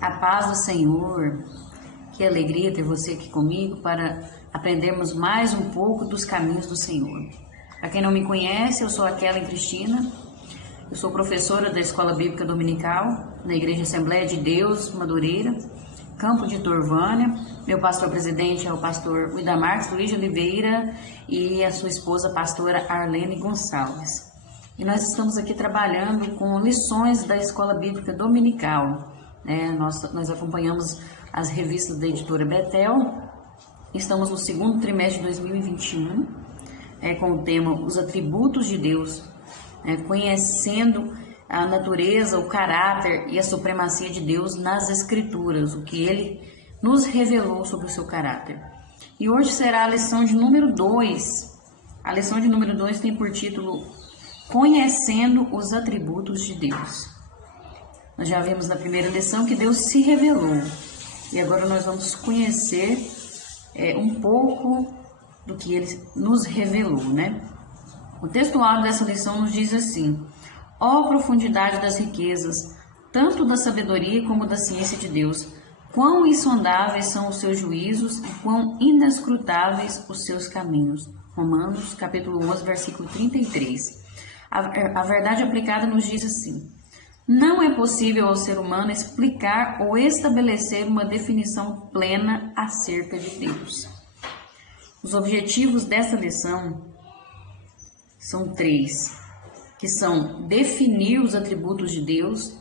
A paz do Senhor, que alegria ter você aqui comigo para aprendermos mais um pouco dos caminhos do Senhor. Para quem não me conhece, eu sou a Kellen Cristina, eu sou professora da Escola Bíblica Dominical, na Igreja Assembleia de Deus, Madureira, Campo de Turvânia. Meu pastor-presidente é o pastor Uida Marques Luiz de Oliveira e a sua esposa, a pastora Arlene Gonçalves. E nós estamos aqui trabalhando com lições da Escola Bíblica Dominical. Nós acompanhamos as revistas da editora Betel. Estamos no segundo trimestre de 2021, com o tema Os Atributos de Deus, conhecendo a natureza, o caráter e a supremacia de Deus nas Escrituras, o que Ele nos revelou sobre o seu caráter. E hoje será a lição de número 2. A lição de número 2 tem por título Conhecendo os Atributos de Deus. Nós já vimos na primeira lição que Deus se revelou. E agora nós vamos conhecer um pouco do que Ele nos revelou, O textual dessa lição nos diz assim: ó profundidade das riquezas, tanto da sabedoria como da ciência de Deus, quão insondáveis são os seus juízos e quão inescrutáveis os seus caminhos. Romanos, capítulo 11, versículo 33. A verdade aplicada nos diz assim: não é possível ao ser humano explicar ou estabelecer uma definição plena acerca de Deus. Os objetivos dessa lição são 3, que são definir os atributos de Deus,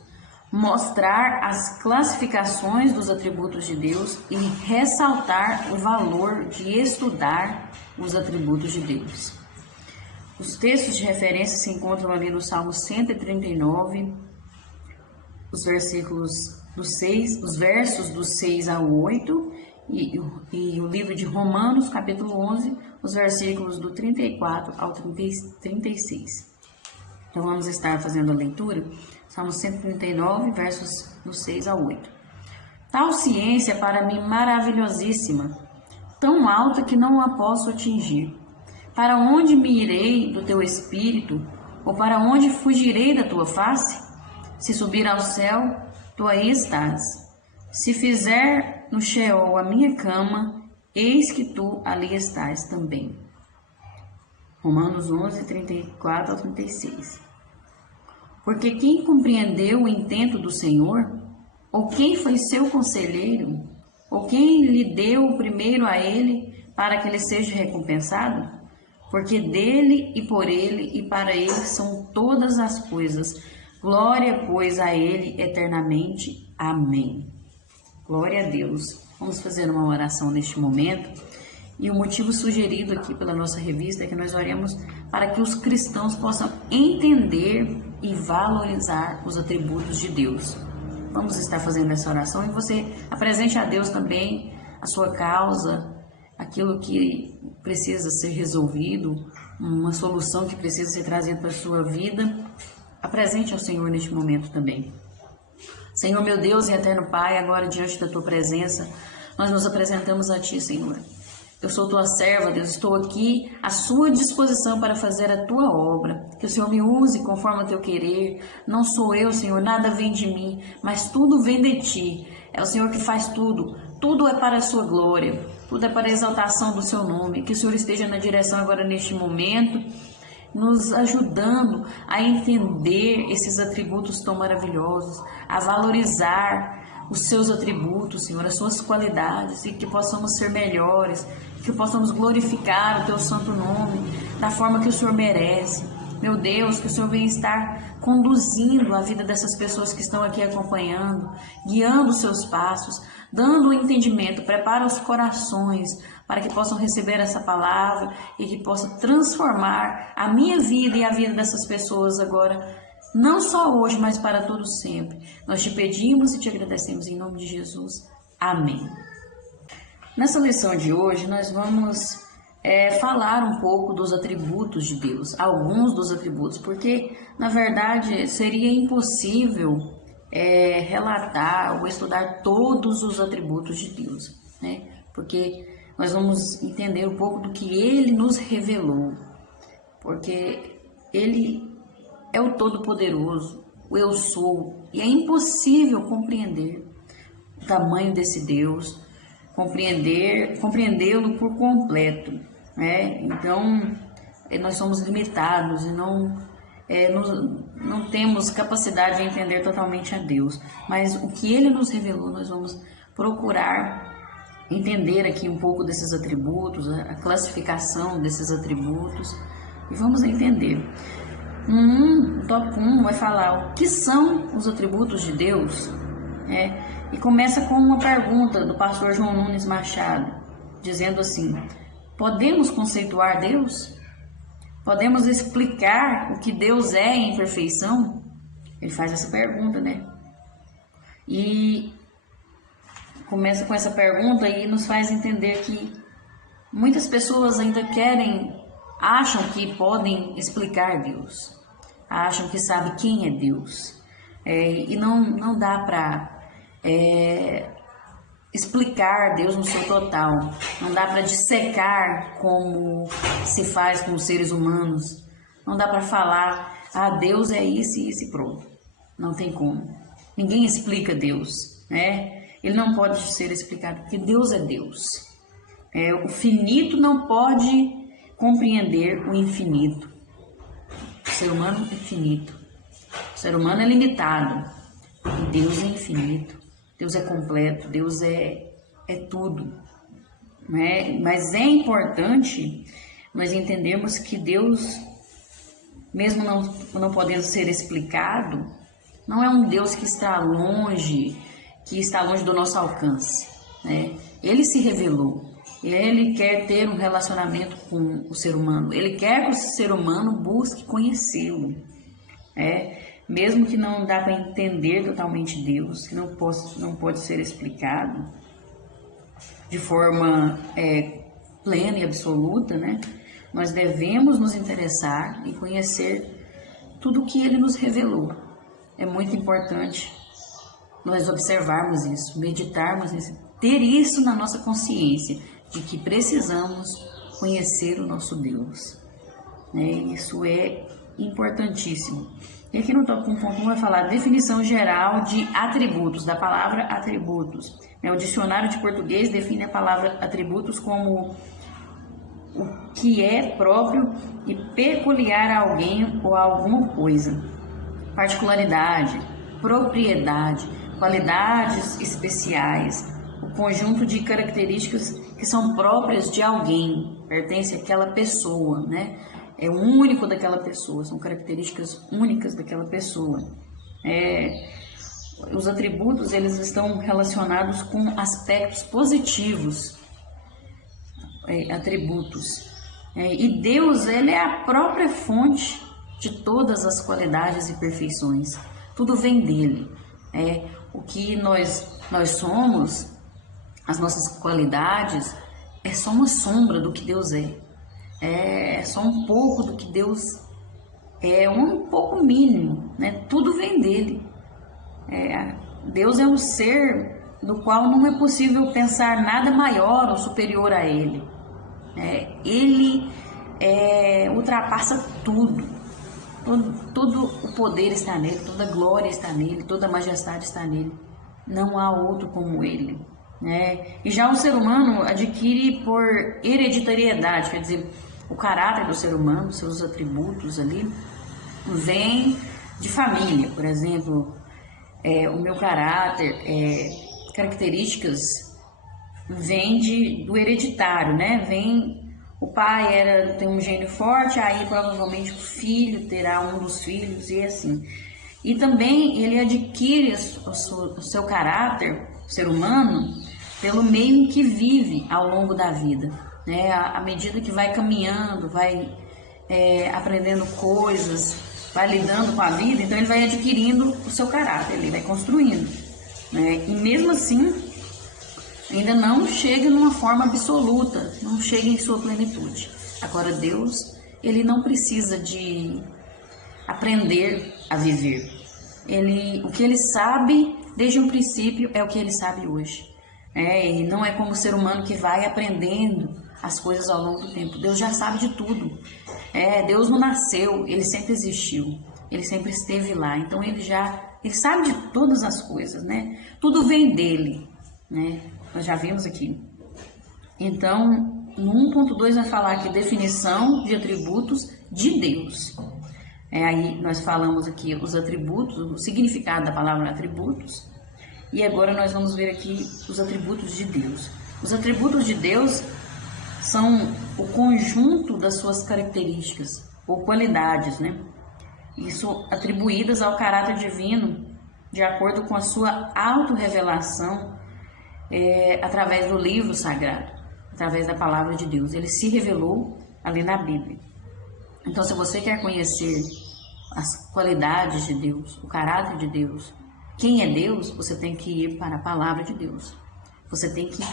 mostrar as classificações dos atributos de Deus e ressaltar o valor de estudar os atributos de Deus. Os textos de referência se encontram ali no Salmo 139, os versos do 6 ao 8 e o livro de Romanos, capítulo 11, os versículos do 34 ao 36. Então vamos estar fazendo a leitura, Salmo 139, versos do 6 ao 8. Tal ciência é para mim maravilhosíssima, tão alta que não a posso atingir. Para onde me irei do teu espírito, ou para onde fugirei da tua face? Se subir ao céu, tu aí estás. Se fizer no Sheol a minha cama, eis que tu ali estás também. Romanos 11, 34 ao 36. Porque quem compreendeu o intento do Senhor? Ou quem foi seu conselheiro? Ou quem lhe deu primeiro a ele, para que ele seja recompensado? Porque dele e por ele e para ele são todas as coisas. Glória, pois, a Ele eternamente. Amém. Glória a Deus. Vamos fazer uma oração neste momento. E o motivo sugerido aqui pela nossa revista é que nós oremos para que os cristãos possam entender e valorizar os atributos de Deus. Vamos estar fazendo essa oração e você apresente a Deus também a sua causa, aquilo que precisa ser resolvido, uma solução que precisa ser trazida para a sua vida. Apresente ao Senhor neste momento também. Senhor, meu Deus e eterno Pai, agora diante da Tua presença, nós nos apresentamos a Ti, Senhor. Eu sou Tua serva, Deus, estou aqui à Sua disposição para fazer a Tua obra. Que o Senhor me use conforme o Teu querer. Não sou eu, Senhor, nada vem de mim, mas tudo vem de Ti. É o Senhor que faz tudo. Tudo é para a Sua glória. Tudo é para a exaltação do Seu nome. Que o Senhor esteja na direção agora neste momento, nos ajudando a entender esses atributos tão maravilhosos, a valorizar os seus atributos, Senhor, as suas qualidades, e que possamos ser melhores, que possamos glorificar o Teu santo nome da forma que o Senhor merece. Meu Deus, que o Senhor venha estar conduzindo a vida dessas pessoas que estão aqui acompanhando, guiando os seus passos, dando o entendimento, prepara os corações para que possam receber essa palavra e que possa transformar a minha vida e a vida dessas pessoas agora, não só hoje, mas para todo sempre. Nós te pedimos e te agradecemos em nome de Jesus. Amém. Nessa lição de hoje, nós vamos falar um pouco dos atributos de Deus, alguns dos atributos, porque, na verdade, seria impossível relatar ou estudar todos os atributos de Deus, Porque nós vamos entender um pouco do que Ele nos revelou, porque Ele é o Todo-Poderoso, o Eu Sou, e é impossível compreender o tamanho desse Deus, compreendê-lo por completo, né? Então, nós somos limitados e não temos capacidade de entender totalmente a Deus, mas o que Ele nos revelou, nós vamos procurar entender aqui um pouco desses atributos, a classificação desses atributos, e vamos entender. O tópico 1 vai falar o que são os atributos de Deus, e começa com uma pergunta do pastor João Nunes Machado, dizendo assim: podemos conceituar Deus? Podemos explicar o que Deus é em perfeição? Ele faz essa pergunta, né? E começa com essa pergunta e nos faz entender que muitas pessoas ainda acham que podem explicar Deus, acham que sabem quem é Deus, e não dá para explicar Deus no seu total, não dá para dissecar como se faz com os seres humanos, não dá para falar, Deus é isso e isso e pronto, não tem como, ninguém explica Deus, né? Ele não pode ser explicado, porque Deus é Deus, o finito não pode compreender o infinito, o ser humano é finito, o ser humano é limitado, e Deus é infinito. Deus é completo, Deus é tudo, né? Mas é importante nós entendermos que Deus, mesmo não podendo ser explicado, não é um Deus que está longe do nosso alcance, né? Ele se revelou, Ele quer ter um relacionamento com o ser humano, Ele quer que o ser humano busque conhecê-lo, mesmo que não dá para entender totalmente Deus, que não pode ser explicado de forma plena e absoluta, né? Nós devemos nos interessar e conhecer tudo o que Ele nos revelou. É muito importante nós observarmos isso, meditarmos nisso, ter isso na nossa consciência, de que precisamos conhecer o nosso Deus, né? Isso é importantíssimo. E aqui no tópico 1.1 vai falar definição geral de atributos, da palavra atributos. O dicionário de português define a palavra atributos como o que é próprio e peculiar a alguém ou a alguma coisa. Particularidade, propriedade, qualidades especiais, o conjunto de características que são próprias de alguém, pertence àquela pessoa, né? É único daquela pessoa, são características únicas daquela pessoa. Os atributos, eles estão relacionados com aspectos positivos, atributos. E Deus, Ele é a própria fonte de todas as qualidades e perfeições. Tudo vem dEle. O que nós somos, as nossas qualidades, é só uma sombra do que Deus é. É só um pouco do que Deus é, um pouco mínimo, né? Tudo vem dele. Deus é um ser do qual não é possível pensar nada maior ou superior a ele. Ele ultrapassa tudo. Todo o poder está nele, toda a glória está nele, toda a majestade está nele. Não há outro como ele. E já o ser humano adquire por hereditariedade, quer dizer, o caráter do ser humano, seus atributos ali, vem de família. Por exemplo, o meu caráter, características, vem do hereditário, né? O pai tem um gênio forte, aí provavelmente o filho terá um dos filhos e assim. E também ele adquire o seu caráter, o ser humano, pelo meio em que vive ao longo da vida, né? À medida que vai caminhando, vai aprendendo coisas, vai lidando com a vida, então ele vai adquirindo o seu caráter, ele vai construindo, né? E mesmo assim, ainda não chega numa forma absoluta, não chega em sua plenitude. Agora Deus, Ele não precisa de aprender a viver. O que Ele sabe desde o princípio é o que Ele sabe hoje. E não é como o ser humano que vai aprendendo as coisas ao longo do tempo. Deus já sabe de tudo. Deus não nasceu, Ele sempre existiu. Ele sempre esteve lá. Então Ele já Ele sabe de todas as coisas, né? Tudo vem dele, né? Nós já vimos aqui. Então, no 1.2 vai falar aqui definição de atributos de Deus. Aí nós falamos aqui os atributos, o significado da palavra atributos. E agora nós vamos ver aqui os atributos de Deus. Os atributos de Deus são o conjunto das suas características ou qualidades, né? Isso atribuídas ao caráter divino, de acordo com a sua autorrevelação através do livro sagrado, através da palavra de Deus. Ele se revelou ali na Bíblia. Então, se você quer conhecer as qualidades de Deus, o caráter de Deus, quem é Deus, você tem que ir para a palavra de Deus. Você tem que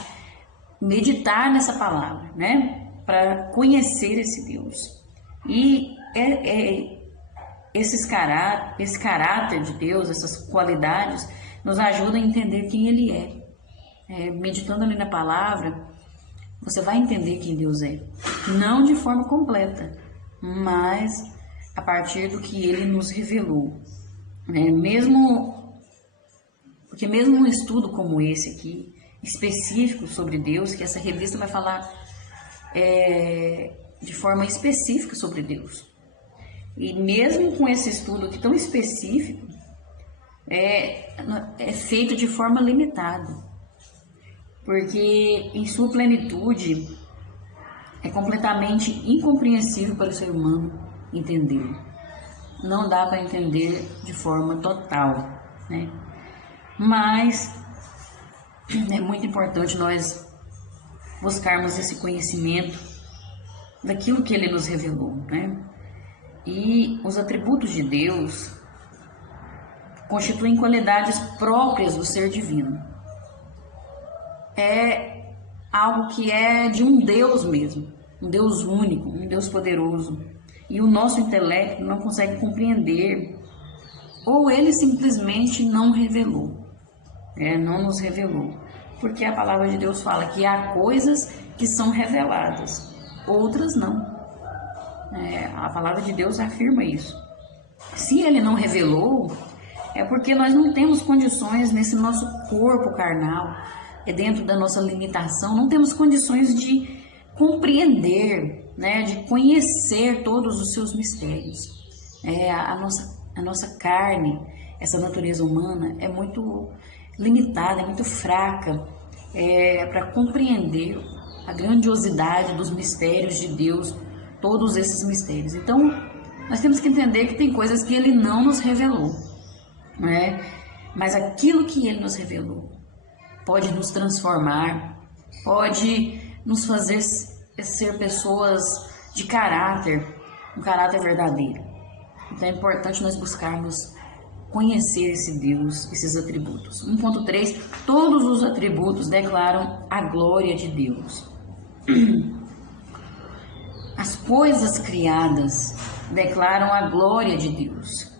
meditar nessa palavra, né? Para conhecer esse Deus. E esse caráter de Deus, essas qualidades, nos ajudam a entender quem Ele é. Meditando ali na palavra, você vai entender quem Deus é. Não de forma completa, mas a partir do que Ele nos revelou. Porque mesmo um estudo como esse aqui, específico sobre Deus, que essa revista vai falar de forma específica sobre Deus. E mesmo com esse estudo aqui tão específico, é feito de forma limitada. Porque em sua plenitude é completamente incompreensível para o ser humano entender. Não dá para entender de forma total, né? Mas é muito importante nós buscarmos esse conhecimento daquilo que Ele nos revelou, né? E os atributos de Deus constituem qualidades próprias do ser divino. É algo que é de um Deus mesmo, um Deus único, um Deus poderoso. E o nosso intelecto não consegue compreender, ou Ele simplesmente não revelou, não nos revelou. Porque a palavra de Deus fala que há coisas que são reveladas, outras não. A palavra de Deus afirma isso. Se Ele não revelou, é porque nós não temos condições nesse nosso corpo carnal, dentro da nossa limitação, não temos condições de compreender, de conhecer todos os seus mistérios. A nossa carne, essa natureza humana é muito limitada, é muito fraca para compreender a grandiosidade dos mistérios de Deus, todos esses mistérios. Então, nós temos que entender que tem coisas que Ele não nos revelou, mas aquilo que Ele nos revelou pode nos transformar, pode nos fazer ser pessoas de caráter, um caráter verdadeiro. Então é importante nós buscarmos conhecer esse Deus, esses atributos. 1.3, todos os atributos declaram a glória de Deus. As coisas criadas declaram a glória de Deus.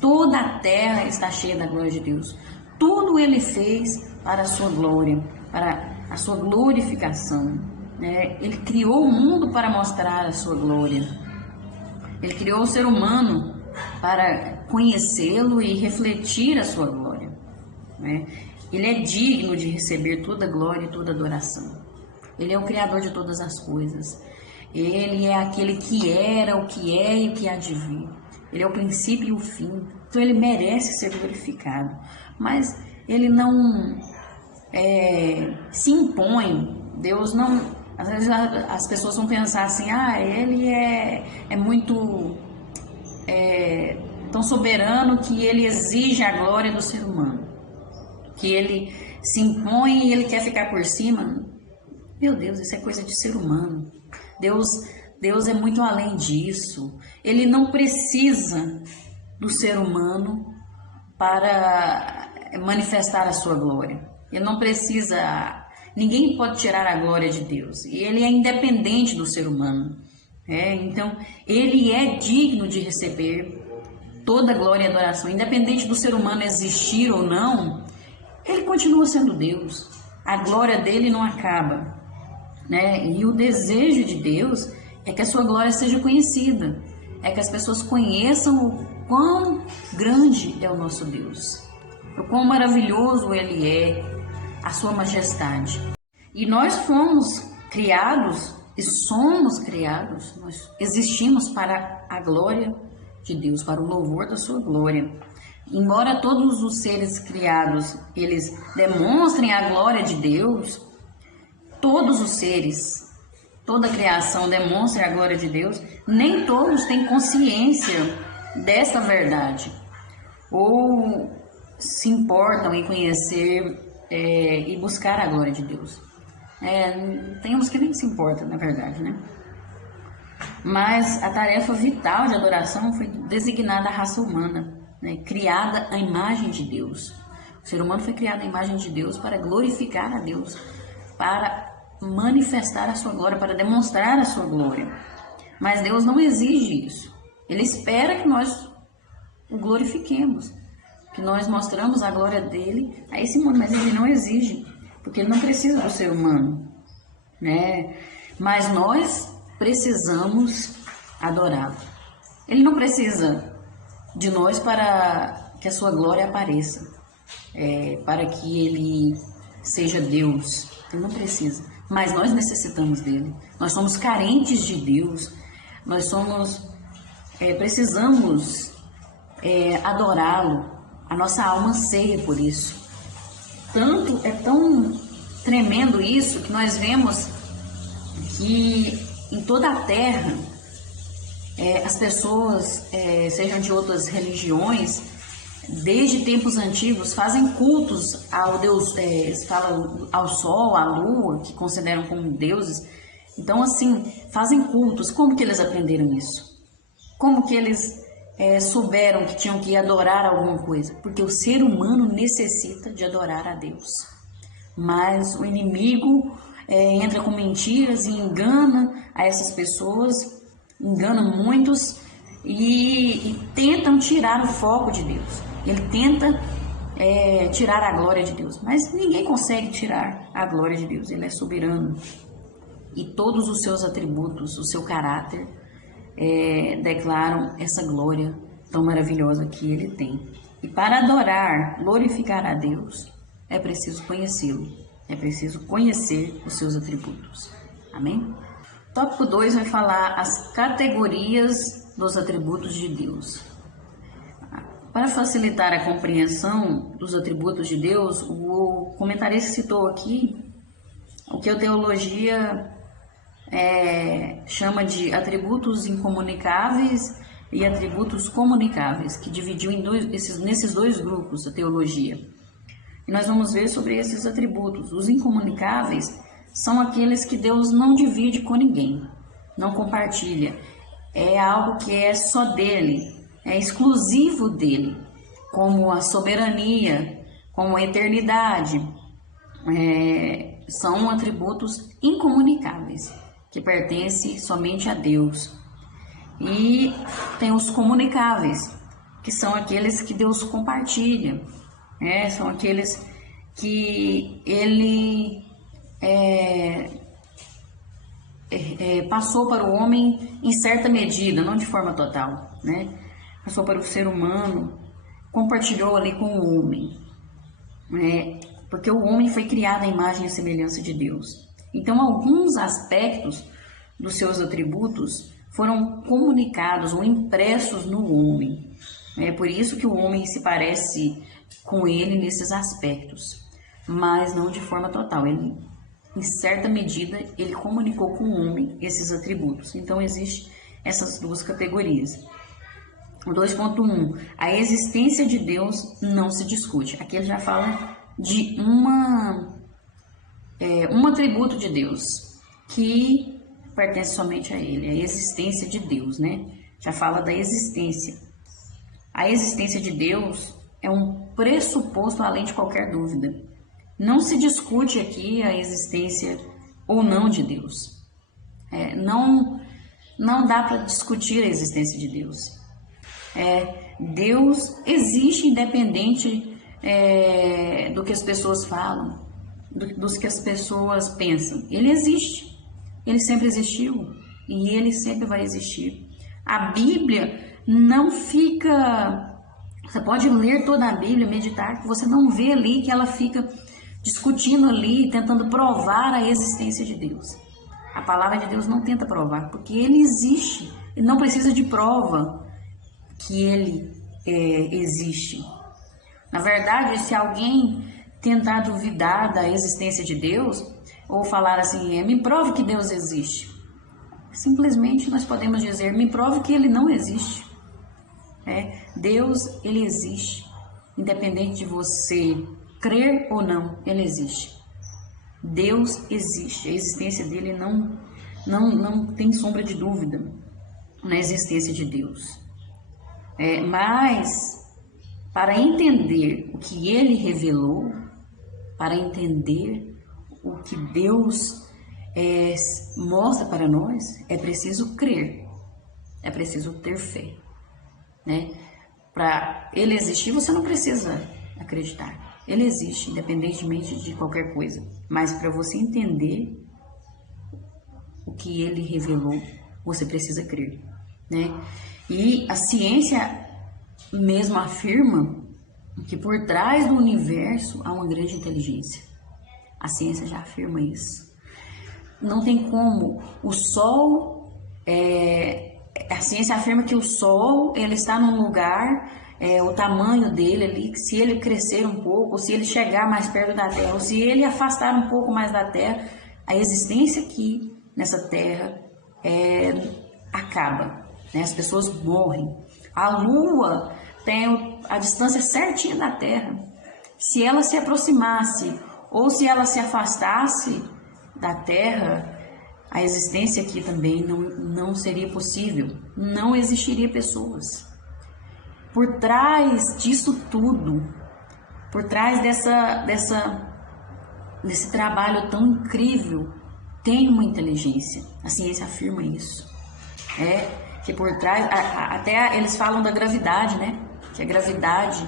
Toda a terra está cheia da glória de Deus. Tudo Ele fez para a sua glória, para a sua glorificação. Ele criou o mundo para mostrar a sua glória. Ele criou o ser humano para conhecê-lo e refletir a sua glória. Ele é digno de receber toda glória e toda adoração. Ele é o Criador de todas as coisas. Ele é aquele que era, o que é e o que há de vir. Ele é o princípio e o fim. Então Ele merece ser glorificado. Mas Ele não se impõe. Deus não... Às vezes as pessoas vão pensar assim, Ele é muito tão soberano que Ele exige a glória do ser humano, que Ele se impõe e Ele quer ficar por cima. Meu Deus, isso é coisa de ser humano. Deus é muito além disso. Ele não precisa do ser humano para manifestar a sua glória. Ele não precisa... Ninguém pode tirar a glória de Deus. E Ele é independente do ser humano. Então, Ele é digno de receber toda a glória e adoração. Independente do ser humano existir ou não, Ele continua sendo Deus. A glória dele não acaba. E o desejo de Deus é que a sua glória seja conhecida. É que as pessoas conheçam quão grande é o nosso Deus, o quão maravilhoso Ele é, a sua majestade. E nós fomos criados e somos criados, nós existimos para a glória de Deus, para o louvor da sua glória. Embora todos os seres criados, eles demonstrem a glória de Deus, todos os seres, toda a criação demonstra a glória de Deus, nem todos têm consciência dessa verdade, ou se importam em conhecer e buscar a glória de Deus. Tem uns que nem se importam, na verdade, né? Mas a tarefa vital de adoração foi designada à raça humana, né? Criada à imagem de Deus. O ser humano foi criado à imagem de Deus para glorificar a Deus, para manifestar a sua glória, para demonstrar a sua glória. Mas Deus não exige isso. Ele espera que nós o glorifiquemos, que nós mostramos a glória dele a esse mundo, mas ele não exige, porque ele não precisa do ser humano, né? Mas nós precisamos adorá-lo. Ele não precisa de nós para que a sua glória apareça, para que ele seja Deus. Ele não precisa, mas nós necessitamos dele. Nós somos carentes de Deus. Nós precisamos adorá-lo. A nossa alma anseia por isso. É tão tremendo isso que nós vemos que em toda a terra as pessoas, sejam de outras religiões, desde tempos antigos, fazem cultos ao Deus, falam ao sol, à lua, que consideram como deuses. Então, assim, fazem cultos. Como que eles aprenderam isso? Como que eles souberam que tinham que adorar alguma coisa? Porque o ser humano necessita de adorar a Deus. Mas o inimigo entra com mentiras e engana a essas pessoas, engana muitos e tentam tirar o foco de Deus. Ele tenta tirar a glória de Deus, mas ninguém consegue tirar a glória de Deus. Ele é soberano e todos os seus atributos, o seu caráter declaram essa glória tão maravilhosa que ele tem. E para adorar, glorificar a Deus, é preciso conhecê-lo, é preciso conhecer os seus atributos. Amém? Tópico 2 vai falar as categorias dos atributos de Deus. Para facilitar a compreensão dos atributos de Deus, o comentarista citou aqui o que a teologia chama de atributos incomunicáveis e atributos comunicáveis, que dividiu nesses dois grupos a teologia. E nós vamos ver sobre esses atributos. Os incomunicáveis são aqueles que Deus não divide com ninguém, não compartilha. É algo que é só dele, é exclusivo dele, como a soberania, como a eternidade. São atributos incomunicáveis, que pertencem somente a Deus. E tem os comunicáveis, que são aqueles que Deus compartilha, são aqueles que ele passou para o homem em certa medida, não de forma total, né? Passou para o ser humano, compartilhou ali com o homem, porque o homem foi criado à imagem e semelhança de Deus. Então, alguns aspectos dos seus atributos foram comunicados ou impressos no homem. É por isso que o homem se parece com ele nesses aspectos, mas não de forma total. Ele, em certa medida, ele comunicou com o homem esses atributos. Então, existem essas duas categorias. O 2.1, a existência de Deus não se discute. Aqui ele já fala de um atributo de Deus que pertence somente a ele, a existência de Deus, né? Já fala da existência. A existência de Deus é um pressuposto além de qualquer dúvida. Não se discute aqui a existência ou não de Deus. Não dá para discutir a existência de Deus. Deus existe independente do que as pessoas falam, dos que as pessoas pensam. Ele existe. Ele sempre existiu e ele sempre vai existir. A Bíblia não fica... Você pode ler toda a Bíblia, meditar, que você não vê ali que ela fica discutindo ali, tentando provar a existência de Deus. A palavra de Deus não tenta provar, porque Ele existe. Ele não precisa de prova que Ele existe. Na verdade, se alguém tentar duvidar da existência de Deus, ou falar assim, me prove que Deus existe. Simplesmente nós podemos dizer, me prove que Ele não existe. Deus, Ele existe. Independente de você crer ou não, Ele existe. Deus existe. A existência dele não tem sombra de dúvida na existência de Deus. Mas, para entender o que Ele revelou, para entender o que Deus mostra para nós, é preciso crer, é preciso ter fé. Para Ele existir, você não precisa acreditar. Ele existe, independentemente de qualquer coisa. Mas para você entender o que Ele revelou, você precisa crer. E a ciência mesmo afirma que por trás do universo há uma grande inteligência. A ciência já afirma isso. Não tem como o Sol... A ciência afirma que o Sol ele está num lugar... o tamanho dele ali, se ele crescer um pouco, se ele chegar mais perto da Terra, ou se ele afastar um pouco mais da Terra, a existência aqui nessa Terra acaba, as pessoas morrem. A Lua tem a distância certinha da Terra. Se ela se aproximasse ou se ela se afastasse da Terra, a existência aqui também não seria possível, não existiria pessoas. Por trás disso tudo, por trás desse trabalho tão incrível, tem uma inteligência. A ciência afirma isso. Que por trás, até eles falam da gravidade, que a gravidade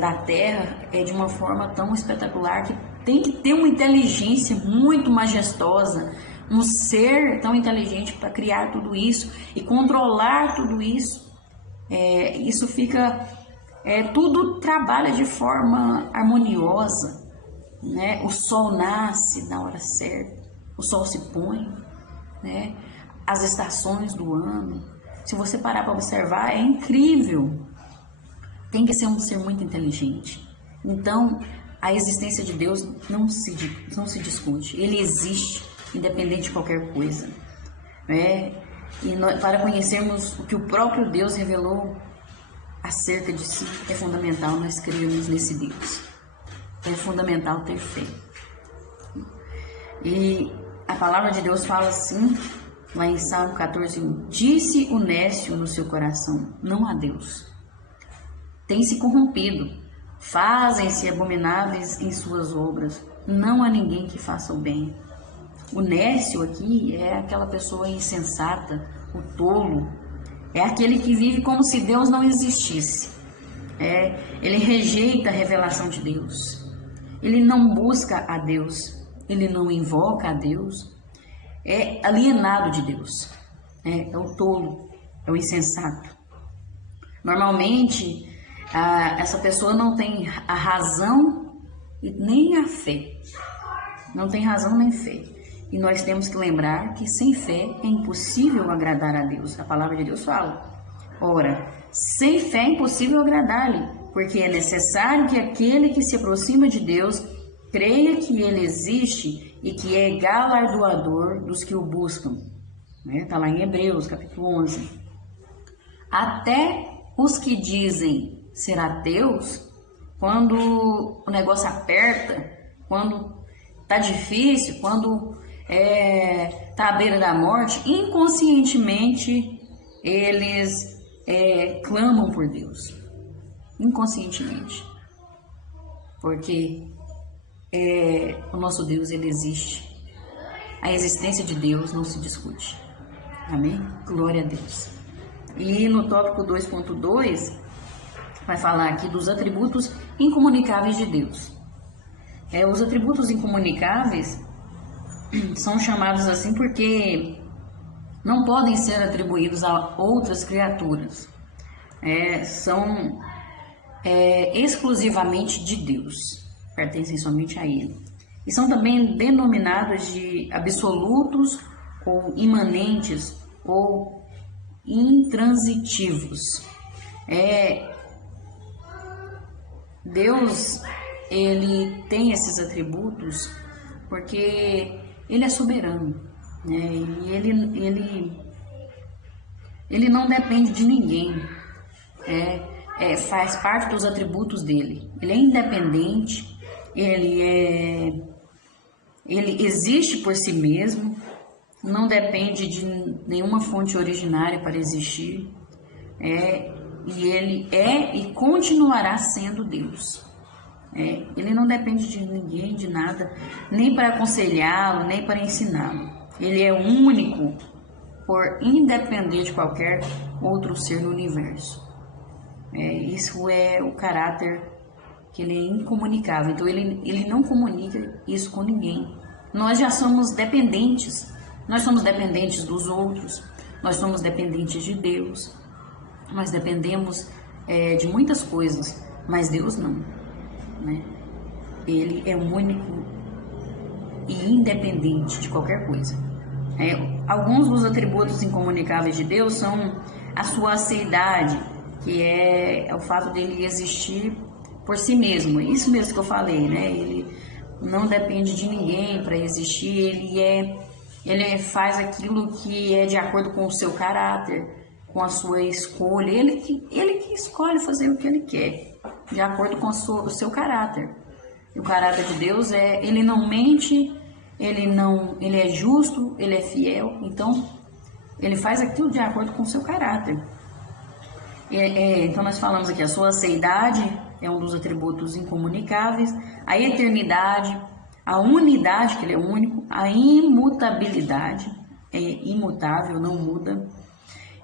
da Terra é de uma forma tão espetacular que tem que ter uma inteligência muito majestosa, um ser tão inteligente para criar tudo isso e controlar tudo isso. Isso fica, tudo trabalha de forma harmoniosa, O sol nasce na hora certa, o sol se põe, As estações do ano, se você parar para observar, é incrível. Tem que ser um ser muito inteligente. Então, a existência de Deus não se discute, Ele existe, independente de qualquer coisa, E para conhecermos o que o próprio Deus revelou acerca de si, é fundamental nós crermos nesse Deus. É fundamental ter fé. E a palavra de Deus fala assim, lá em Salmo 14:1, disse o nécio no seu coração, não há Deus. Tem-se corrompido, fazem-se abomináveis em suas obras, não há ninguém que faça o bem. O nécio aqui é aquela pessoa insensata, o tolo, é aquele que vive como se Deus não existisse. Ele rejeita a revelação de Deus, ele não busca a Deus, ele não invoca a Deus, é alienado de Deus, é o tolo, é o insensato. Normalmente, essa pessoa não tem a razão e nem a fé, não tem razão nem fé. E nós temos que lembrar que sem fé é impossível agradar a Deus. A palavra de Deus fala. Ora, sem fé é impossível agradar-lhe, porque é necessário que aquele que se aproxima de Deus creia que Ele existe e que é galardoador dos que o buscam. Está lá em Hebreus, capítulo 11. Até os que dizem ser ateus, quando o negócio aperta, quando está difícil, quando está à beira da morte, inconscientemente eles clamam por Deus, inconscientemente, porque o nosso Deus, Ele existe. A existência de Deus não se discute. Amém? Glória a Deus. E no tópico 2.2 vai falar aqui dos atributos incomunicáveis de Deus. Os atributos incomunicáveis são chamados assim porque não podem ser atribuídos a outras criaturas. São exclusivamente de Deus, pertencem somente a Ele. E são também denominados de absolutos ou imanentes ou intransitivos. Deus, Ele tem esses atributos porque Ele é soberano, né? E ele não depende de ninguém, faz parte dos atributos dele. Ele é independente, ele existe por si mesmo, não depende de nenhuma fonte originária para existir, e ele é e continuará sendo Deus. Ele não depende de ninguém, de nada, nem para aconselhá-lo, nem para ensiná-lo. Ele é único por independer de qualquer outro ser no universo. Isso é o caráter que ele é incomunicável. Então ele não comunica isso com ninguém. Nós já somos dependentes. Nós somos dependentes dos outros. Nós somos dependentes de Deus. Nós dependemos de muitas coisas, mas Deus não, né? Ele é único e independente de qualquer coisa. Alguns dos atributos incomunicáveis de Deus são a sua aceidade, que é o fato dele existir por si mesmo. É isso mesmo que eu falei, né? Ele não depende de ninguém para existir. Ele faz aquilo que é de acordo com o seu caráter, com a sua escolha. Ele que escolhe fazer o que ele quer, de acordo com o seu caráter. E o caráter de Deus ele não mente, ele é justo, ele é fiel. Então ele faz aquilo de acordo com o seu caráter. Então nós falamos aqui, a sua aceidade é um dos atributos incomunicáveis, a eternidade, a unidade, que ele é único, a imutabilidade, é imutável, não muda.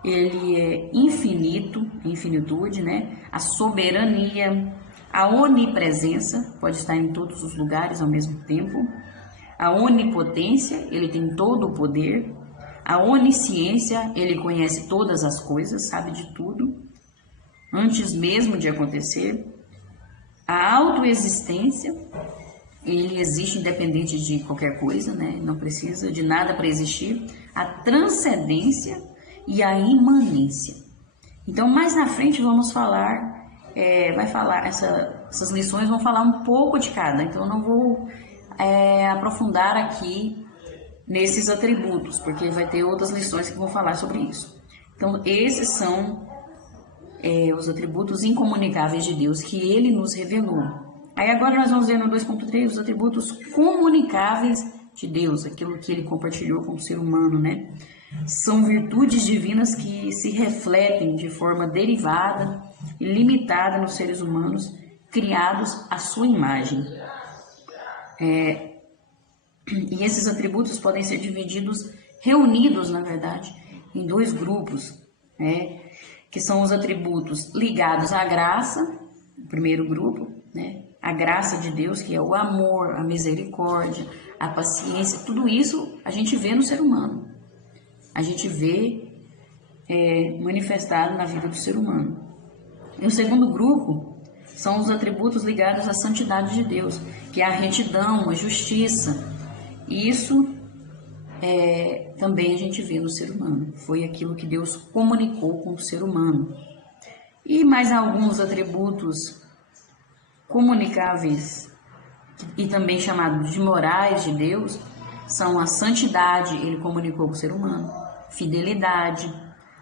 Ele é infinito, infinitude, né? A soberania, a onipresença, pode estar em todos os lugares ao mesmo tempo. A onipotência, ele tem todo o poder. A onisciência, ele conhece todas as coisas, sabe de tudo, antes mesmo de acontecer. A autoexistência, ele existe independente de qualquer coisa, né? Não precisa de nada para existir. A transcendência e a imanência. Então, mais na frente vamos falar, essas lições vão falar um pouco de cada. Então, eu não vou aprofundar aqui nesses atributos, porque vai ter outras lições que vão falar sobre isso. Então, esses são os atributos incomunicáveis de Deus que Ele nos revelou. Aí agora nós vamos ver no 2.3 os atributos comunicáveis de Deus, aquilo que Ele compartilhou com o ser humano, né? São virtudes divinas que se refletem de forma derivada e limitada nos seres humanos, criados à sua imagem. E esses atributos podem ser reunidos, na verdade, em dois grupos, né? Que são os atributos ligados à graça, o primeiro grupo, né? A graça de Deus, que é o amor, a misericórdia, a paciência, tudo isso a gente vê no ser humano. A gente vê manifestado na vida do ser humano. E o segundo grupo são os atributos ligados à santidade de Deus, que é a retidão, a justiça. E isso também a gente vê no ser humano. Foi aquilo que Deus comunicou com o ser humano. E mais alguns atributos comunicáveis e também chamados de morais de Deus são a santidade, ele comunicou com o ser humano, fidelidade,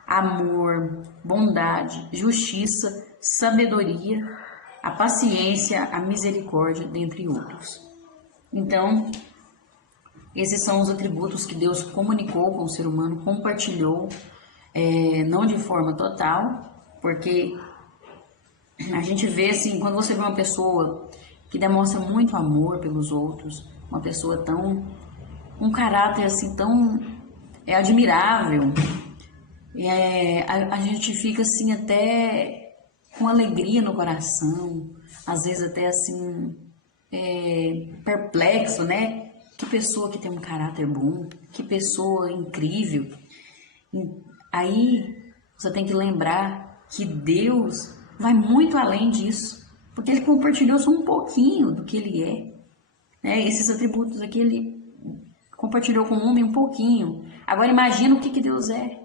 amor, bondade, justiça, sabedoria, a paciência, a misericórdia, dentre outros. Então, esses são os atributos que Deus comunicou com o ser humano, compartilhou, não de forma total, porque a gente vê assim, quando você vê uma pessoa que demonstra muito amor pelos outros, uma pessoa um caráter assim tão admirável, a gente fica assim até com alegria no coração, às vezes até assim perplexo, né? Que pessoa que tem um caráter bom, que pessoa incrível. Aí você tem que lembrar que Deus vai muito além disso, porque Ele compartilhou só um pouquinho do que Ele é. Esses atributos aqui Ele compartilhou com o homem um pouquinho. Agora imagina o que Deus é.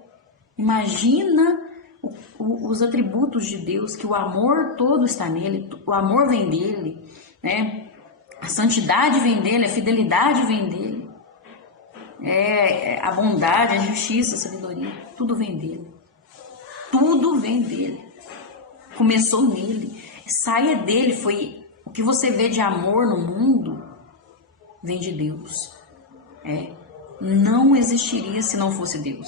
Imagina os atributos de Deus, que o amor todo está nele, o amor vem dele, né? A santidade vem dele, a fidelidade vem dele, a bondade, a justiça, a sabedoria, tudo vem dele. Tudo vem dele. Começou nele, saia dele. Foi o que você vê de amor no mundo, vem de Deus. Não existiria se não fosse Deus.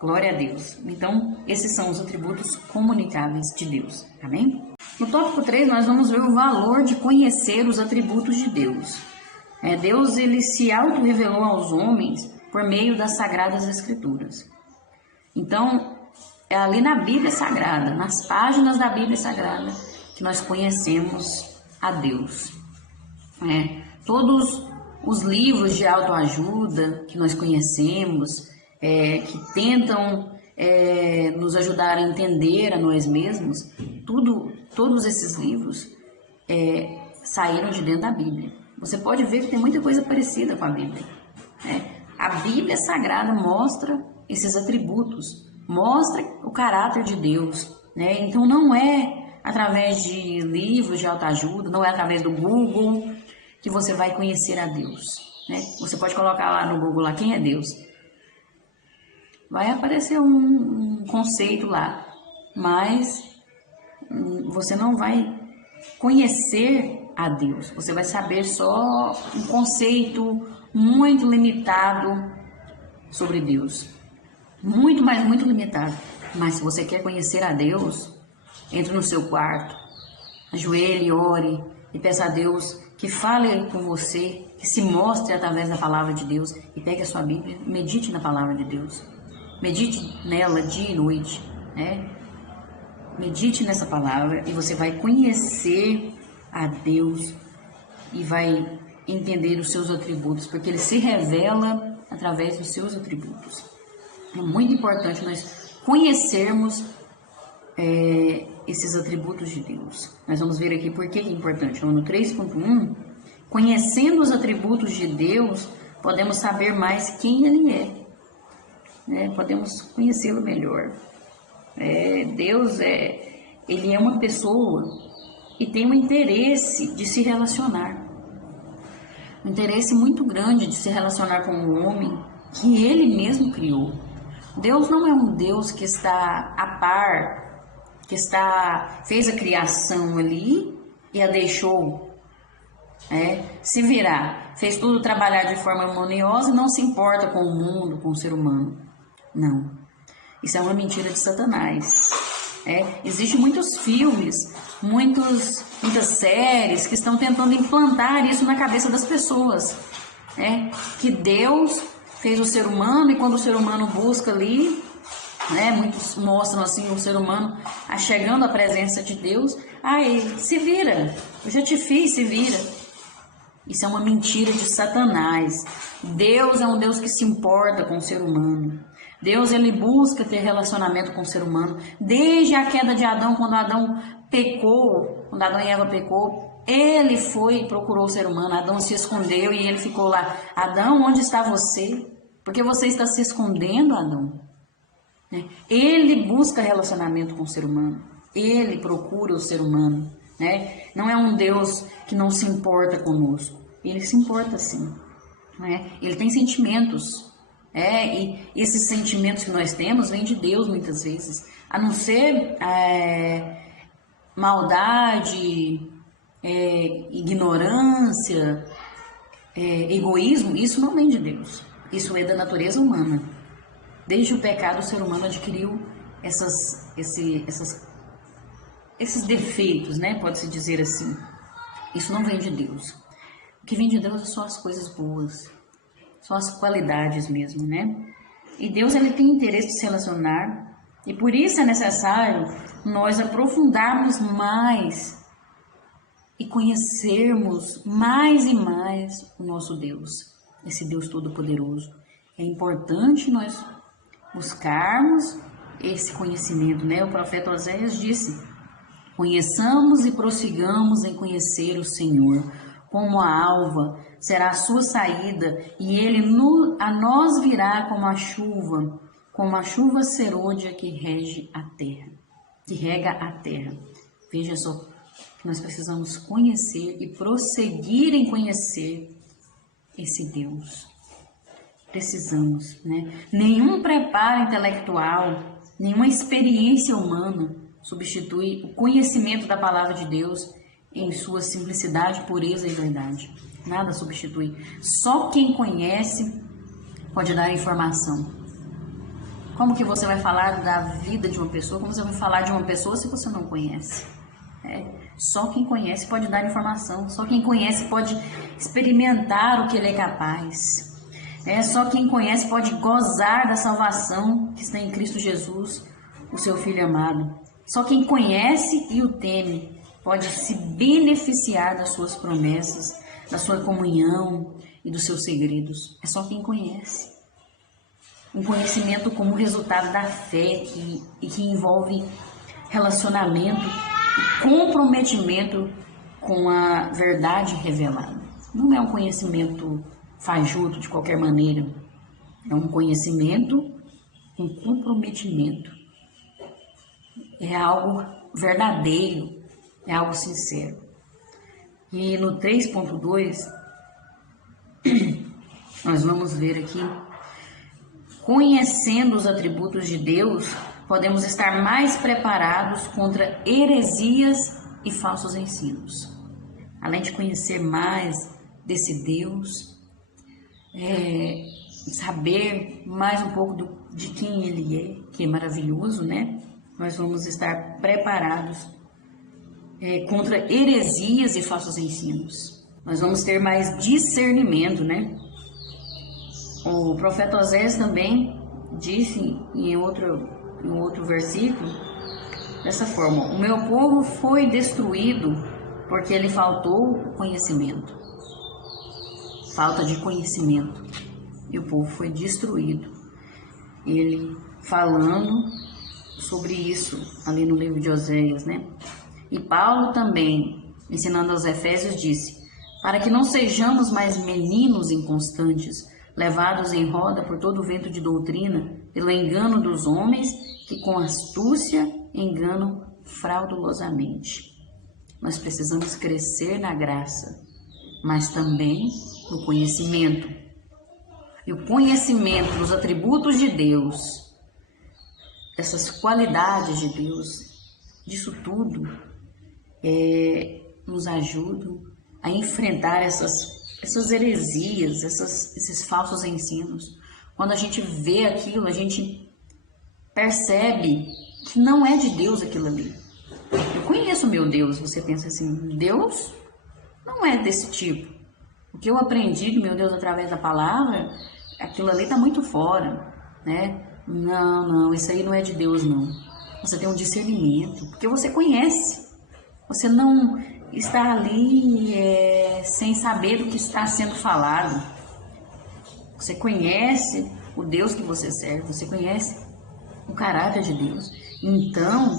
Glória a Deus. Então, esses são os atributos comunicáveis de Deus. Amém? No tópico 3, nós vamos ver o valor de conhecer os atributos de Deus. Deus, ele se auto-revelou aos homens por meio das Sagradas Escrituras. Então, é ali na Bíblia Sagrada, nas páginas da Bíblia Sagrada, que nós conhecemos a Deus. Todos os livros de autoajuda que nós conhecemos, que tentam nos ajudar a entender a nós mesmos, todos esses livros saíram de dentro da Bíblia. Você pode ver que tem muita coisa parecida com a Bíblia. A Bíblia Sagrada mostra esses atributos, mostra o caráter de Deus. Então não é através de livros de autoajuda, não é através do Google que você vai conhecer a Deus. Você pode colocar lá no Google, lá, quem é Deus? Vai aparecer um conceito lá, mas você não vai conhecer a Deus. Você vai saber só um conceito muito limitado sobre Deus. Muito, mas muito limitado. Mas se você quer conhecer a Deus, entre no seu quarto, ajoelhe, ore e peça a Deus que fale com você, que se mostre através da palavra de Deus, e pegue a sua Bíblia, medite na palavra de Deus. Medite nela dia e noite, Medite nessa palavra e você vai conhecer a Deus e vai entender os seus atributos, porque Ele se revela através dos seus atributos. É muito importante nós conhecermos esses atributos de Deus. Nós vamos ver aqui por que é importante. Então, no 3.1, conhecendo os atributos de Deus, podemos saber mais quem Ele é. Podemos conhecê-lo melhor. Deus Ele é uma pessoa e tem um interesse de se relacionar. Um interesse muito grande de se relacionar com o homem que Ele mesmo criou. Deus não é um Deus que está a par, que fez a criação ali e a deixou se virar. Fez tudo trabalhar de forma harmoniosa e não se importa com o mundo, com o ser humano. Não. Isso é uma mentira de Satanás. Existem muitos filmes, muitas séries que estão tentando implantar isso na cabeça das pessoas. Que Deus fez o ser humano e quando o ser humano busca ali, muitos mostram assim o ser humano chegando à presença de Deus. Se vira, eu já te fiz, se vira. Isso é uma mentira de Satanás. Deus é um Deus que se importa com o ser humano. Deus, ele busca ter relacionamento com o ser humano. Desde a queda de Adão, quando Adão pecou, quando Adão e Eva pecou, ele foi e procurou o ser humano. Adão se escondeu e ele ficou lá. Adão, onde está você? Porque você está se escondendo, Adão? Ele busca relacionamento com o ser humano. Ele procura o ser humano. Não é um Deus que não se importa conosco. Ele se importa sim. Ele tem sentimentos. E esses sentimentos que nós temos vêm de Deus muitas vezes. A não ser maldade, ignorância, egoísmo, isso não vem de Deus. Isso é da natureza humana. Desde o pecado, o ser humano adquiriu esses defeitos, pode-se dizer assim. Isso não vem de Deus. O que vem de Deus é só as coisas boas. São as qualidades mesmo, E Deus, ele tem interesse de se relacionar. E por isso é necessário nós aprofundarmos mais e conhecermos mais e mais o nosso Deus, esse Deus Todo-Poderoso. É importante nós buscarmos esse conhecimento, né? O profeta Oséias disse: conheçamos e prossigamos em conhecer o Senhor. Como a alva será a sua saída, e ele a nós virá como a chuva serôdia que rege a terra, que rega a terra. Veja só que nós precisamos conhecer e prosseguir em conhecer esse Deus. Precisamos, né? Nenhum preparo intelectual, nenhuma experiência humana substitui o conhecimento da palavra de Deus em sua simplicidade, pureza e verdade. Nada substitui. Só quem conhece pode dar informação. Como que você vai falar da vida de uma pessoa? Como você vai falar de uma pessoa se você não conhece? Só quem conhece pode dar informação. Só quem conhece pode experimentar o que ele é capaz. Só quem conhece pode gozar da salvação que está em Cristo Jesus, o seu Filho amado. Só quem conhece e o teme pode se beneficiar das suas promessas, da sua comunhão e dos seus segredos. É só quem conhece. Um conhecimento como resultado da fé que envolve relacionamento e comprometimento com a verdade revelada. Não é um conhecimento fajuto de qualquer maneira. É um conhecimento com comprometimento. É algo verdadeiro, é algo sincero. E no 3.2, nós vamos ver aqui: conhecendo os atributos de Deus, podemos estar mais preparados contra heresias e falsos ensinos. Além de conhecer mais desse Deus, saber mais um pouco de quem Ele é, que é maravilhoso, né? Nós vamos estar preparados contra heresias e falsos ensinos. Nós vamos ter mais discernimento, né? O profeta Oséias também disse em outro versículo dessa forma: o meu povo foi destruído porque lhe faltou conhecimento. Falta de conhecimento. E o povo foi destruído. Ele falando sobre isso ali no livro de Oséias, né? E Paulo também, ensinando aos Efésios, disse: para que não sejamos mais meninos inconstantes, levados em roda por todo o vento de doutrina, pelo engano dos homens que com astúcia enganam fraudulosamente. Nós precisamos crescer na graça, mas também no conhecimento. E o conhecimento dos atributos de Deus, dessas qualidades de Deus, disso tudo, nos ajudam a enfrentar essas heresias, esses falsos ensinos. Quando a gente vê aquilo, a gente percebe que não é de Deus aquilo ali. Eu conheço o meu Deus. Você pensa assim: Deus não é desse tipo. O que eu aprendi do meu Deus através da palavra, aquilo ali está muito fora, né? Não, isso aí não é de Deus, não. Você tem um discernimento, porque você conhece. Você não está ali sem saber do que está sendo falado. Você conhece o Deus que você serve, você conhece o caráter de Deus. Então,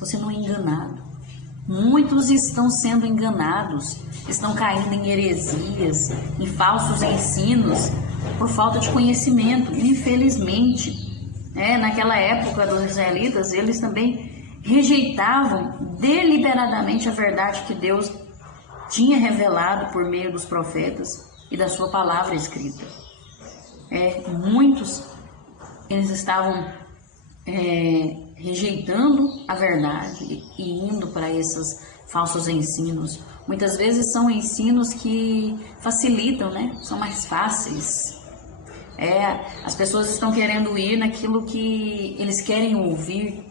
você não é enganado. Muitos estão sendo enganados, estão caindo em heresias, em falsos ensinos, por falta de conhecimento, infelizmente. Naquela época dos israelitas, eles também rejeitavam deliberadamente a verdade que Deus tinha revelado por meio dos profetas e da sua palavra escrita. Muitos, eles estavam rejeitando a verdade e indo para esses falsos ensinos. Muitas vezes são ensinos que facilitam, né? São mais fáceis. As pessoas estão querendo ir naquilo que eles querem ouvir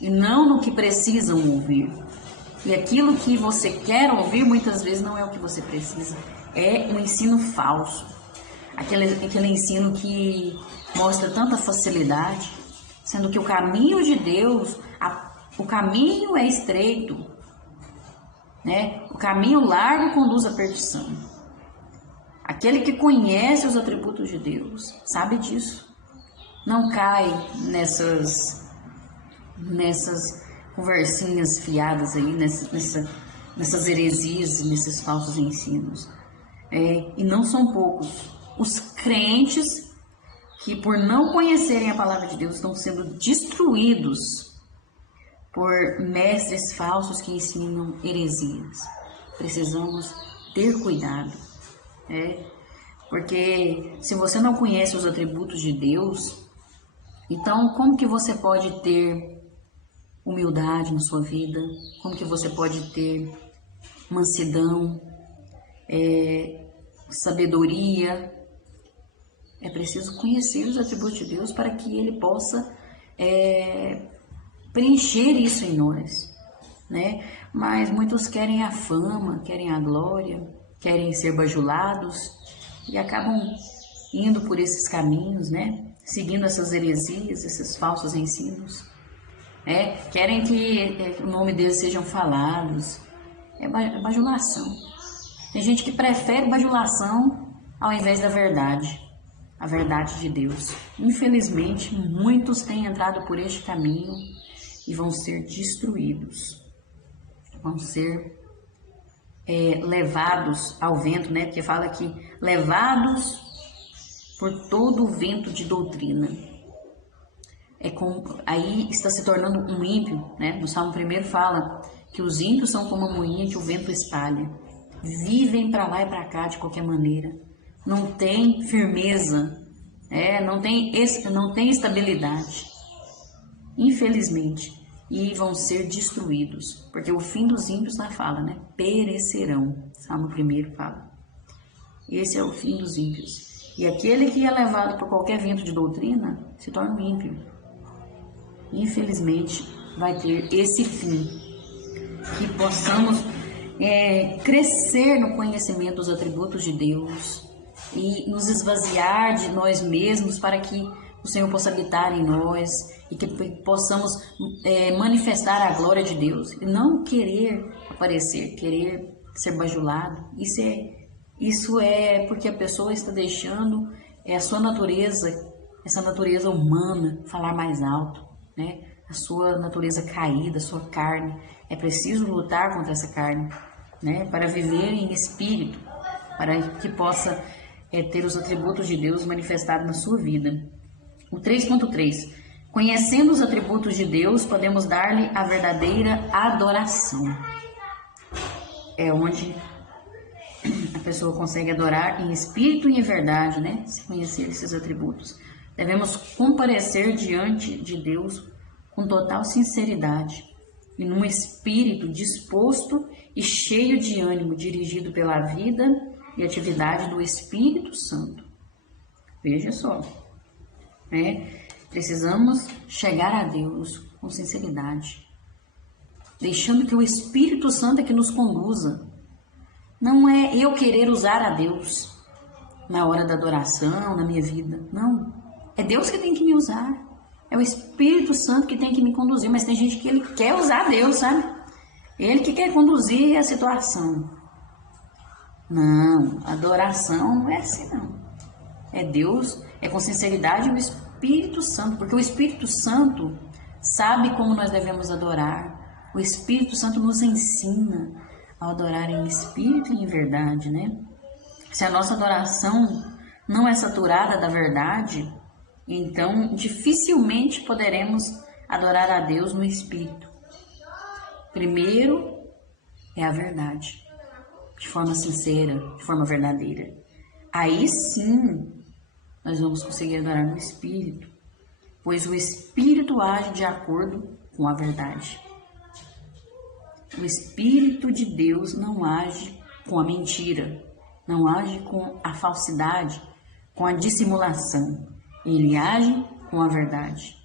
e não no que precisam ouvir. E aquilo que você quer ouvir muitas vezes não é o que você precisa. É um ensino falso. Aquele ensino que mostra tanta facilidade, sendo que o caminho de Deus, o caminho é estreito, né? O caminho largo conduz à perdição. Aquele que conhece os atributos de Deus sabe disso. Não cai nessas conversinhas fiadas aí, nessas heresias e nesses falsos ensinos. E não são poucos os crentes que, por não conhecerem a palavra de Deus, estão sendo destruídos por mestres falsos que ensinam heresias. Precisamos ter cuidado, porque se você não conhece os atributos de Deus, então como que você pode ter humildade na sua vida? Como que você pode ter mansidão, sabedoria? É preciso conhecer os atributos de Deus para que Ele possa preencher isso em nós, né? Mas muitos querem a fama, querem a glória, querem ser bajulados e acabam indo por esses caminhos, né? Seguindo essas heresias, esses falsos ensinos. Querem que o nome deles sejam falados. É bajulação. Tem gente que prefere bajulação ao invés da verdade, a verdade de Deus. Infelizmente, muitos têm entrado por este caminho e vão ser destruídos. Vão ser levados ao vento, né? Porque fala que levados por todo o vento de doutrina. Aí está se tornando um ímpio, né? No Salmo 1 fala que os ímpios são como a moinha que o vento espalha. Vivem para lá e para cá de qualquer maneira. Não tem firmeza, não tem estabilidade. Infelizmente. E vão ser destruídos. Porque o fim dos ímpios lá fala, né? Perecerão. Salmo 1 fala. Esse é o fim dos ímpios. E aquele que é levado por qualquer vento de doutrina se torna um ímpio. Infelizmente, vai ter esse fim. Que possamos crescer no conhecimento dos atributos de Deus e nos esvaziar de nós mesmos para que o Senhor possa habitar em nós e que possamos manifestar a glória de Deus e não querer aparecer, querer ser bajulado. Isso é porque a pessoa está deixando a sua natureza, essa natureza humana, falar mais alto, né? A sua natureza caída, a sua carne. É preciso lutar contra essa carne, né? Para viver em espírito, para que possa ter os atributos de Deus manifestados na sua vida. O 3.3. Conhecendo os atributos de Deus, podemos dar-lhe a verdadeira adoração. É onde a pessoa consegue adorar em espírito e em verdade, né? Se conhecer esses atributos. Devemos comparecer diante de Deus com total sinceridade e num espírito disposto e cheio de ânimo, dirigido pela vida e atividade do Espírito Santo. Veja só, precisamos chegar a Deus com sinceridade, deixando que o Espírito Santo é que nos conduza. Não é eu querer usar a Deus na hora da adoração, na minha vida. Não, é Deus que tem que me usar. É o Espírito Santo que tem que me conduzir, mas tem gente que ele quer usar Deus, sabe? Ele que quer conduzir a situação. Não, adoração não é assim não. É Deus, é com sinceridade o Espírito Santo, porque o Espírito Santo sabe como nós devemos adorar. O Espírito Santo nos ensina a adorar em espírito e em verdade, né? Se a nossa adoração não é saturada da verdade, então dificilmente poderemos adorar a Deus no espírito. Primeiro é a verdade, de forma sincera, de forma verdadeira. Aí sim nós vamos conseguir adorar no espírito, pois o espírito age de acordo com a verdade. O Espírito de Deus não age com a mentira, não age com a falsidade, com a dissimulação. Ele age com a verdade.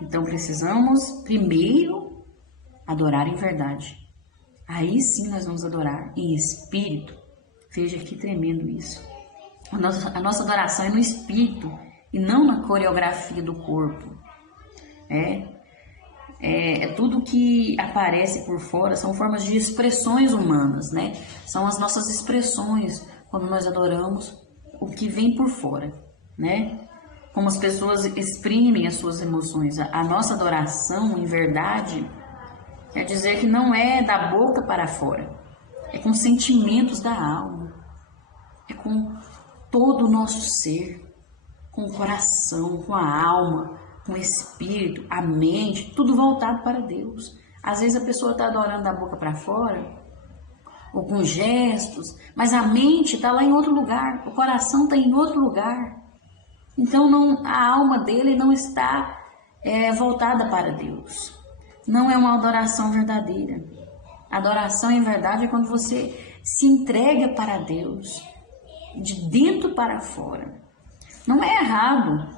Então precisamos primeiro adorar em verdade. Aí sim nós vamos adorar em espírito. Veja que tremendo isso. A nossa adoração é no espírito e não na coreografia do corpo. Tudo que aparece por fora são formas de expressões humanas, né? São as nossas expressões quando nós adoramos o que vem por fora, né? como as pessoas exprimem as suas emoções. A nossa adoração, em verdade, quer dizer que não é da boca para fora, é com sentimentos da alma, é com todo o nosso ser, com o coração, com a alma, com o espírito, a mente, tudo voltado para Deus. Às vezes a pessoa está adorando da boca para fora, ou com gestos, mas a mente está lá em outro lugar, o coração está em outro lugar. Então a alma dele não está voltada para Deus. Não é uma adoração verdadeira. Adoração em verdade é quando você se entrega para Deus, de dentro para fora. Não é errado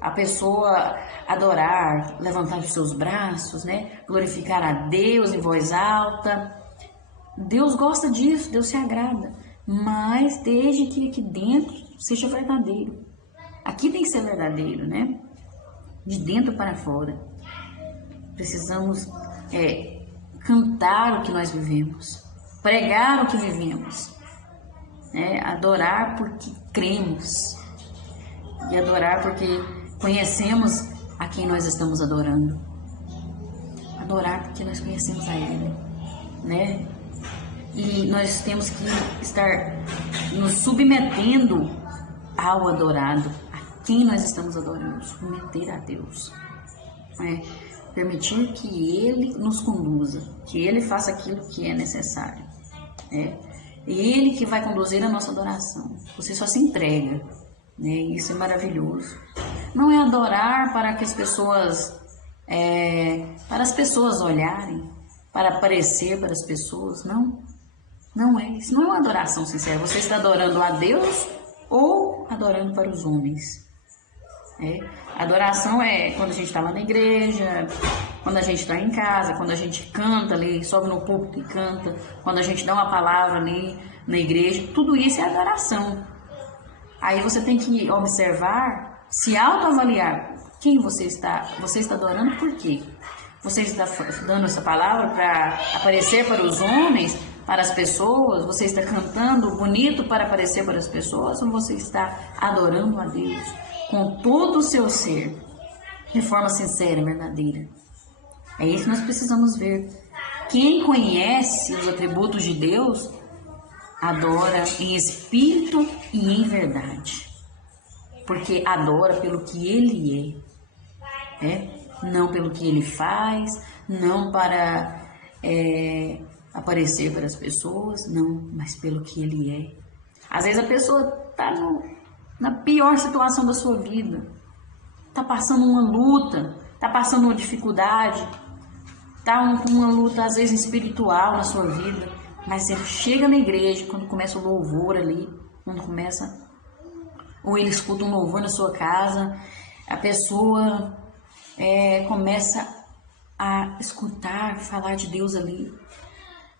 a pessoa adorar, levantar os seus braços, né? Glorificar a Deus em voz alta. Deus gosta disso, Deus se agrada, mas desde que aqui dentro seja verdadeiro. Aqui tem que ser verdadeiro, né? De dentro para fora. Precisamos cantar o que nós vivemos, pregar o que vivemos, né? Adorar porque cremos e adorar porque conhecemos a quem nós estamos adorando. Adorar porque nós conhecemos a Ele, né? E nós temos que estar nos submetendo ao adorado, a quem nós estamos adorando, submeter a Deus. Permitir que Ele nos conduza, que Ele faça aquilo que é necessário. Ele que vai conduzir a nossa adoração. Você só se entrega, né? Isso é maravilhoso. Não é adorar para que as pessoas, para as pessoas olharem, para aparecer para as pessoas, não. Não é, isso não é uma adoração sincera. Você está adorando a Deus ou adorando para os homens. Adoração é quando a gente está lá na igreja, quando a gente está em casa, quando a gente canta ali, sobe no púlpito e canta, quando a gente dá uma palavra ali na igreja, tudo isso é adoração. Aí você tem que observar, se autoavaliar, quem você está adorando, por quê? Você está dando essa palavra para aparecer para os homens, para as pessoas? Você está cantando bonito para aparecer para as pessoas? Ou você está adorando a Deus com todo o seu ser, de forma sincera e verdadeira? É isso que nós precisamos ver. Quem conhece os atributos de Deus, adora em espírito e em verdade. Porque adora pelo que Ele é. Não pelo que Ele faz, não para aparecer para as pessoas, não, mas pelo que Ele é. Às vezes a pessoa está na pior situação da sua vida, está passando uma luta, está passando uma dificuldade, está com uma luta às vezes espiritual na sua vida, mas ele chega na igreja, quando começa o louvor ali, ou ele escuta um louvor na sua casa, a pessoa começa a escutar, falar de Deus ali.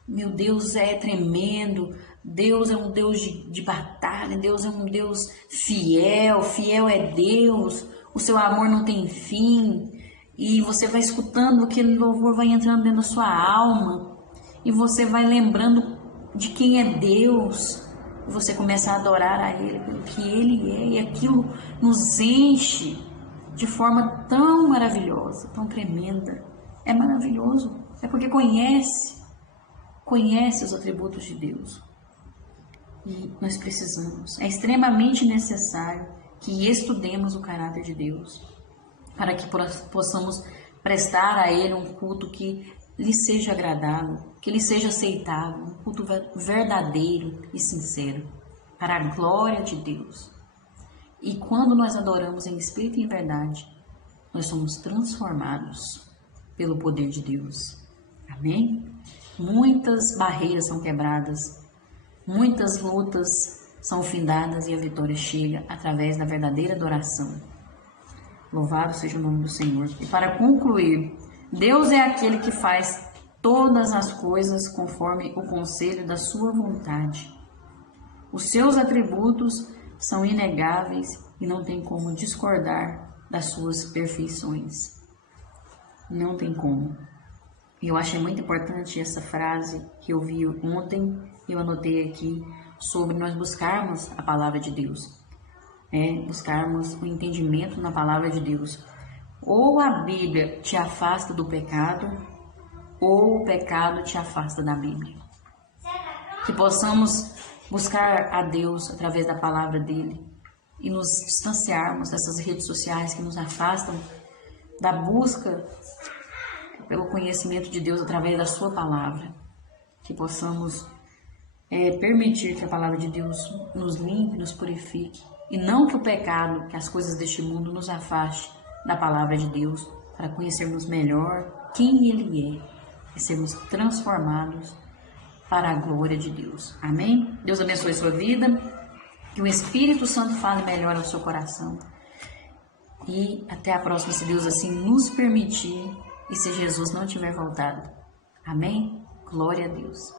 Meu Deus é tremendo, Deus é um Deus de batalha, Deus é um Deus fiel, fiel é Deus, o seu amor não tem fim. E você vai escutando, aquele louvor vai entrando dentro da sua alma, e você vai lembrando de quem é Deus, e você começa a adorar a Ele pelo que Ele é, e aquilo nos enche de forma tão maravilhosa, tão tremenda. É maravilhoso, é porque conhece os atributos de Deus. E nós precisamos, é extremamente necessário que estudemos o caráter de Deus, para que possamos prestar a Ele um culto que lhe seja agradável, que lhe seja aceitável, um culto verdadeiro e sincero, para a glória de Deus. E quando nós adoramos em espírito e em verdade, nós somos transformados pelo poder de Deus. Amém? Muitas barreiras são quebradas, muitas lutas são findadas e a vitória chega através da verdadeira adoração. Louvado seja o nome do Senhor. E para concluir, Deus é aquele que faz todas as coisas conforme o conselho da sua vontade. Os seus atributos são inegáveis e não tem como discordar das suas perfeições. Não tem como. E eu achei muito importante essa frase que eu vi ontem, eu anotei aqui, sobre nós buscarmos a palavra de Deus. buscarmos o entendimento na palavra de Deus. Ou a Bíblia te afasta do pecado, ou o pecado te afasta da Bíblia. Que possamos buscar a Deus através da palavra dele e nos distanciarmos dessas redes sociais que nos afastam da busca pelo conhecimento de Deus através da sua palavra. Que possamos permitir que a palavra de Deus nos limpe, nos purifique, e não que o pecado, que as coisas deste mundo nos afaste da palavra de Deus, para conhecermos melhor quem Ele é e sermos transformados para a glória de Deus. Amém? Deus abençoe a sua vida, que o Espírito Santo fale melhor ao seu coração. E até a próxima, se Deus assim nos permitir e se Jesus não tiver voltado. Amém? Glória a Deus.